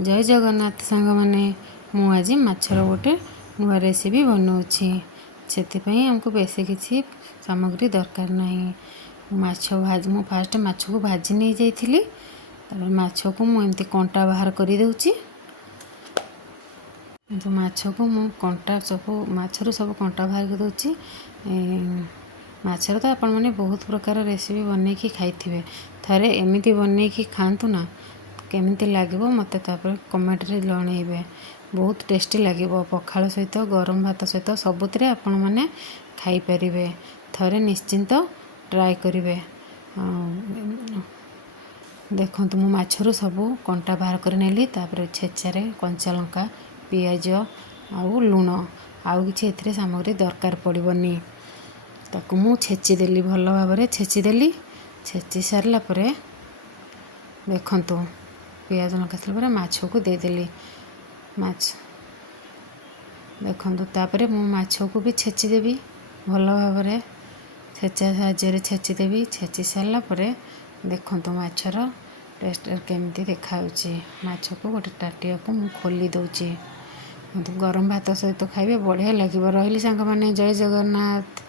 जय जगन्नाथ सांग मैंने मु आज माछर गोटे नुआ रेसिपी बनाऊँगी से आमको बेसी किसी सामग्री दरकार नहीं। माछ मु फास्ट माछ को भाजी नहीं जाइली माछ को मुझे कंटा बाहर कर दूची। तो माछ को मु कंटा सब माछरू सब कंटा बाहर कर दूची। माछर तो आपण मैंने बहुत प्रकार रेसिपी बन खाई थे एमती बन खातु ना केमिति लागिबो मते तापर कमेंट रे जणेबे। बहुत टेस्टी लागिबो पखाल सहित गरम भात सहित सबुतरे आपण माने खाई परिबे। थरे निश्चिंत ट्राई करिवे। देखंतु मु माछरू सब कंटा बाहर कर नेली तापर छेचा रे कंचा लंका पियाज आउ लूण आउ किछि एथिरे सामग्री दरकार पड़िबनी। ताकू मु छेची देली भल भाबरे छेची देली। छेची सारला परे देखंतु पियाज लगा पर माछ को देदेली। माछ देखो तापर मु माछ को भी छेचीदेवी भल भाव छेचा साहाय्य छेचीदेवी। छेची सारा देखो माछर टेस्ट केमती देखा। माछ को गोटे टाटिया को मु खोली दौची गरम भात सहित खाइबे बढ़िया लगे। रही सांग मैंने जय जगन्नाथ।